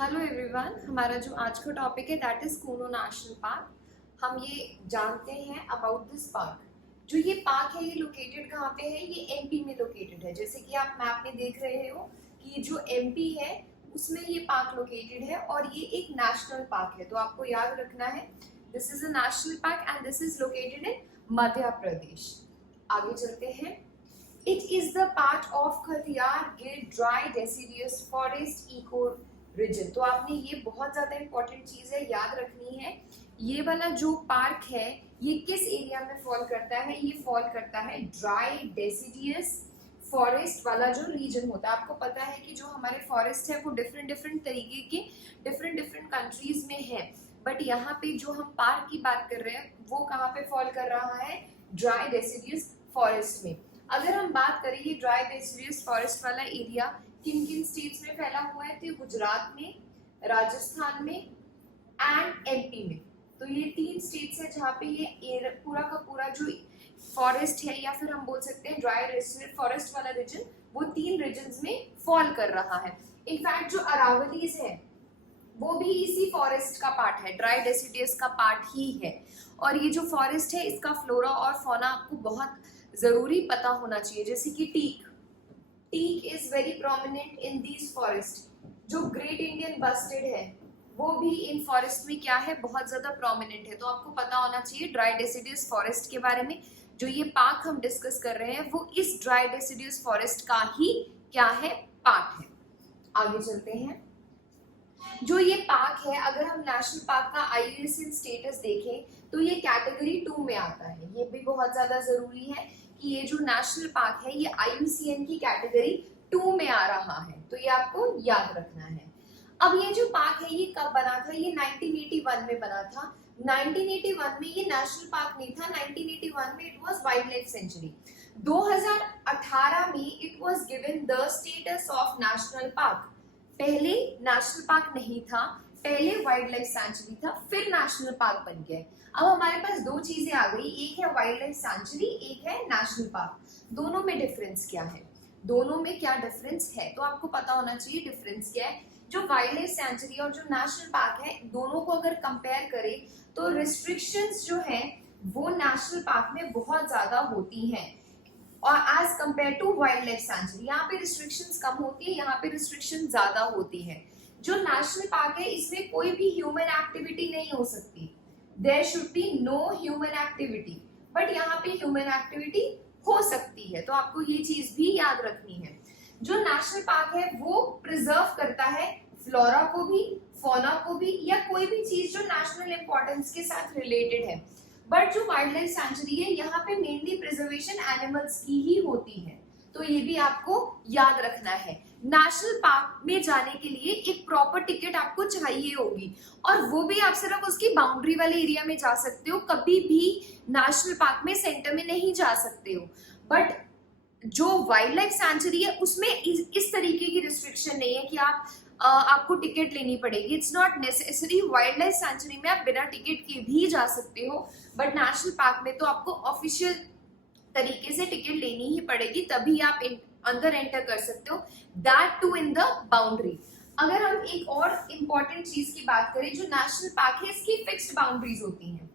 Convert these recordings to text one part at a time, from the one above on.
Hello everyone, हमारा जो आज का टॉपिक है that is Kuno national park. हम ये जानते हैं अबाउट दिस पार्क। जो ये पार्क है ये लोकेटेड कहाँ पे है? ये एमपी में लोकेटेड है। जैसे कि आप मैप में देख रहे हो कि ये जो एमपी है उसमें ये पार्क लोकेटेड है और ये एक नेशनल पार्क है। तो आपको याद रखना है this is a national park and this is located in Madhya Pradesh. आगे चलते हैं। It is the part of Kathiawar Gir dry deciduous forest eco region. तो आपने ये बहुत ज्यादा इंपॉर्टेंट चीज है, याद रखनी है। ये वाला जो पार्क है ये किस एरिया में फॉल करता है? ये फॉल करता है ड्राई डेसिडियस फॉरेस्ट वाला जो रीजन होता है। आपको पता है कि जो हमारे फॉरेस्ट है वो डिफरेंट डिफरेंट तरीके के डिफरेंट डिफरेंट कंट्रीज में है, बट यहाँ पे जो हम पार्क की बात कर रहे हैं वो कहाँ पे फॉल कर रहा है? ड्राई डेसिडियस फॉरेस्ट में। अगर हम बात करें ये ड्राई डेसिडियस फॉरेस्ट वाला एरिया किन किन स्टेट्स में फैला हुआ है, तो गुजरात में, राजस्थान में एंड एमपी में। तो ये तीन स्टेट्स है जहाँ पे ये पूरा का पूरा जो फॉरेस्ट है या फिर हम बोल सकते हैं ड्राई डेसिडियस फॉरेस्ट वाला रीजन वो तीन रीजन्स में फॉल कर रहा है। इनफैक्ट जो अरावलीज है वो भी इसी फॉरेस्ट का पार्ट है, ड्राई डेसिडियस का पार्ट ही है। और ये जो फॉरेस्ट है इसका फ्लोरा और फौना आपको बहुत जरूरी पता होना चाहिए। जैसे कि teak is very prominent in these forest. जो ग्रेट इंडियन बस्टेड है वो भी इन फॉरेस्ट में क्या है? बहुत ज्यादा प्रोमिनेंट है। तो आपको पता होना चाहिए ड्राई डेसिडियस फॉरेस्ट के बारे में। जो ये पार्क हम डिस्कस कर रहे हैं वो इस ड्राई डेसिडियस फॉरेस्ट का ही क्या है? पार्ट है। आगे चलते हैं। जो ये पार्क है अगर हम नेशनल पार्क का IUCN स्टेटस देखें तो ये कैटेगरी 2 में आता है। ये भी बहुत ज्यादा जरूरी है कि ये जो नेशनल पार्क है ये IUCN की कैटेगरी 2 में आ रहा है, तो ये आपको याद रखना है। अब ये जो पार्क है ये कब बना था? ये 1981 में बना था। 1981 में ये नेशनल पार्क नहीं था, 1981 में it was wild life sanctuary. 2018 में it was given the status of national park. पहले नेशनल पार्क नहीं था, पहले वाइल्ड लाइफ सेंचुरी था, फिर नेशनल पार्क बन गया। अब हमारे पास दो चीजें आ गई, एक है वाइल्ड लाइफ सेंचुरी, एक है नेशनल पार्क। दोनों में डिफरेंस क्या है? दोनों में क्या डिफरेंस है तो आपको पता होना चाहिए डिफरेंस क्या है। जो वाइल्ड लाइफ सेंचुरी और जो नेशनल पार्क है दोनों को अगर कंपेयर करें तो रिस्ट्रिक्शंस जो है वो नेशनल पार्क में बहुत ज्यादा होती हैं और as compare to wild life sanctuary यहाँ पे रिस्ट्रिक्शंस कम होती है, यहाँ पे रिस्ट्रिक्शन ज्यादा होती है। जो नेशनल पार्क है इसमें कोई भी ह्यूमन एक्टिविटी नहीं हो सकती, there should be no human activity, but यहाँ पे ह्यूमन एक्टिविटी हो सकती है। तो आपको ये चीज भी याद रखनी है। जो नेशनल पार्क है वो प्रिजर्व करता है फ्लोरा को भी, फौना को भी, या कोई भी चीज जो नेशनल इंपॉर्टेंस के साथ रिलेटेड है। बट जो वाइल्ड लाइफ सेंचुरी है यहाँ पे मेनली प्रिजर्वेशन एनिमल्स की ही होती है, तो ये भी आपको याद रखना है। नेशनल पार्क में जाने के लिए एक प्रॉपर टिकट आपको चाहिए होगी और वो भी आप सिर्फ उसकी बाउंड्री वाले एरिया में जा सकते हो, कभी भी नेशनल पार्क में सेंटर में नहीं जा सकते हो। बट जो वाइल्ड लाइफ सेंचुरी है उसमें इस तरीके की रिस्ट्रिक्शन नहीं है कि आपको टिकट लेनी पड़ेगी। It's not necessary. Wild life sanctuary में आप बिना टिकट के भी जा सकते हो, बट नेशनल पार्क में तो आपको ऑफिशियल तरीके से टिकट लेनी ही पड़ेगी, तभी आप अंदर एंटर कर सकते हो, that too in the boundary. अगर हम एक और इम्पोर्टेंट चीज की बात करें, जो नेशनल पार्क है इसकी फिक्स्ड बाउंड्रीज होती हैं,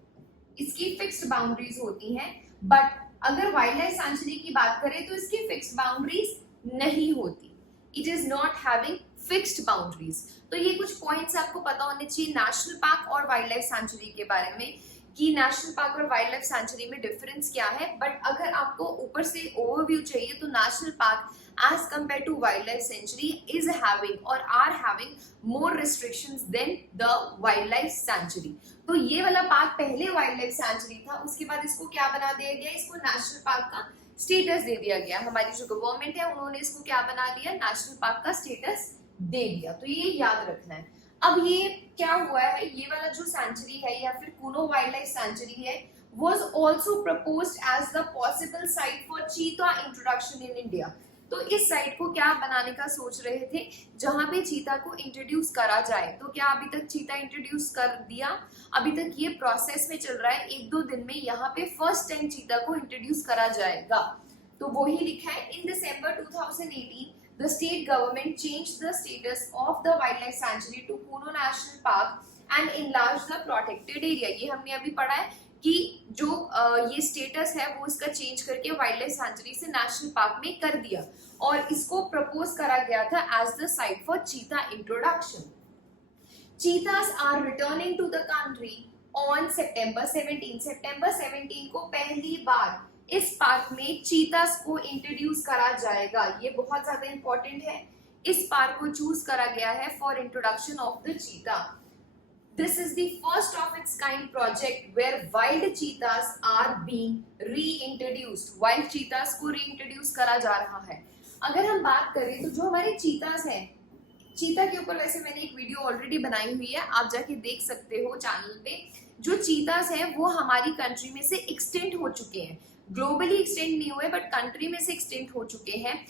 इसकी फिक्स्ड बाउंड्रीज होती हैं। बट अगर वाइल्ड लाइफ सेंचुरी की बात करें तो इसकी फिक्स्ड बाउंड्रीज नहीं होती, it is not having fixed boundaries. तो ये कुछ पॉइंट्स आपको पता होने चाहिए नेशनल पार्क और वाइल्ड लाइफ सेंचुरी के बारे में कि नेशनल पार्क और वाइल्ड लाइफ सेंचुरी में डिफरेंस क्या है। बट अगर आपको ऊपर से ओवरव्यू चाहिए तो national park as compare to wild life sanctuary is having or are having more restrictions than the wild life sanctuary. तो ये वाला पार्क पहले वाइल्ड लाइफ सेंचुरी था, उसके बाद इसको क्या बना दिया गया? इसको नेशनल पार्क का स्टेटस दे दिया गया। हमारी जो गवर्नमेंट है उन्होंने इसको क्या बना दिया? नेशनल पार्क का स्टेटस दे दिया। तो ये याद रखना है। अब ये क्या हुआ है, ये वाला जो सेंचुरी है या फिर कूनो वाइल्ड लाइफ सेंचुरी है was also proposed as the possible site for cheetah introduction in India। तो इस साइट को क्या बनाने का सोच रहे थे? जहां पे चीता को इंट्रोड्यूस करा जाए। तो क्या अभी तक चीता इंट्रोड्यूस कर दिया? अभी तक ये प्रोसेस में चल रहा है, 1-2 दिन में यहाँ पे फर्स्ट टाइम चीता को इंट्रोड्यूस करा जाएगा। तो वो ही लिखा है इन दिसंबर 2018 the state government changed the status of the wildlife sanctuary to Kuno National Park and enlarged the protected area. ये हमने अभी पढ़ा है कि जो ये स्टेटस है वो इसका चेंज करके वाइल्ड लाइफ सैंचुरी से नेशनल पार्क में कर दिया और इसको प्रपोज करा गया था as the site for cheetah introduction. Cheetahs are returning to the country on September 17. September 17 को पहली बार इस पार्क में चीतास को इंट्रोड्यूस करा जाएगा. ये बहुत ज्यादा इंपॉर्टेंट है. इस पार्क को चूज करा गया है फॉर इंट्रोडक्शन ऑफ द चीता. This is the first of its kind project where wild cheetahs are being reintroduced. Wild cheetahs को reintroduce करा जा रहा है. अगर हम बात करें तो जो हमारे चीतास हैं, चीता के ऊपर वैसे मैंने एक वीडियो ऑलरेडी बनाई हुई है, आप जाके देख सकते हो चैनल पे. जो चीतास हैं वो हमारी कंट्री में से एक्सटेंट हो चुके हैं. ग्लोबली एक्सटेंट नहीं हुए बट कंट्री में से एक्सटेंट हो चुके हैं.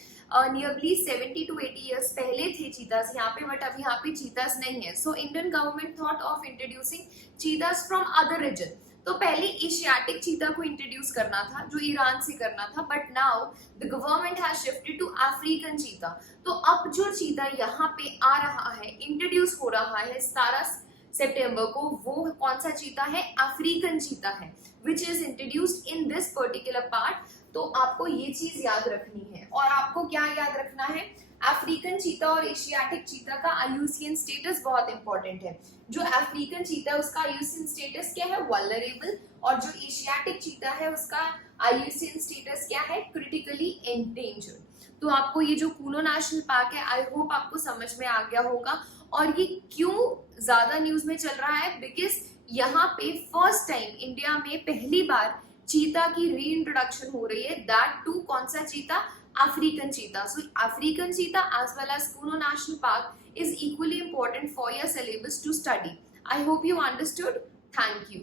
नियरली 70 to 80 years पहले थे चीतास यहाँ पे, बट अभी यहाँ पे चीतास नहीं है. So Indian government thought of introducing cheetahs from other region. तो पहले एशियाटिक चीता को इंट्रोड्यूस करना था जो ईरान से करना था, but now the government has shifted to African cheetah. तो अब जो चीता यहाँ पे आ रहा है, इंट्रोड्यूस हो रहा है 17 सितंबर को, वो कौन सा चीता है? अफ्रीकन चीता है, which is introduced in this particular part. तो आपको ये चीज याद रखनी है. और आपको क्या याद रखना है? अफ्रीकन चीता और एशियाटिक चीता का आईयूसीएन स्टेटस बहुत इंपॉर्टेंट है. जो अफ्रीकन चीता है उसका आईयूसीएन स्टेटस क्या है? वल्नरेबल. और जो एशियाटिक चीता है उसका आईयूसीएन स्टेटस क्या है? Critically endangered. तो आपको ये जो कूनो नेशनल पार्क है, आई होप आपको समझ में आ गया होगा. और ये क्यों ज्यादा न्यूज में चल रहा है? बिकॉज यहाँ पे फर्स्ट टाइम इंडिया में पहली बार चीता की री इंट्रोडक्शन हो रही है. दैट टू कौन सा चीता? African cheetah. So African cheetah as well as Kuno national park is equally important for your syllabus to study. I hope you understood. Thank you.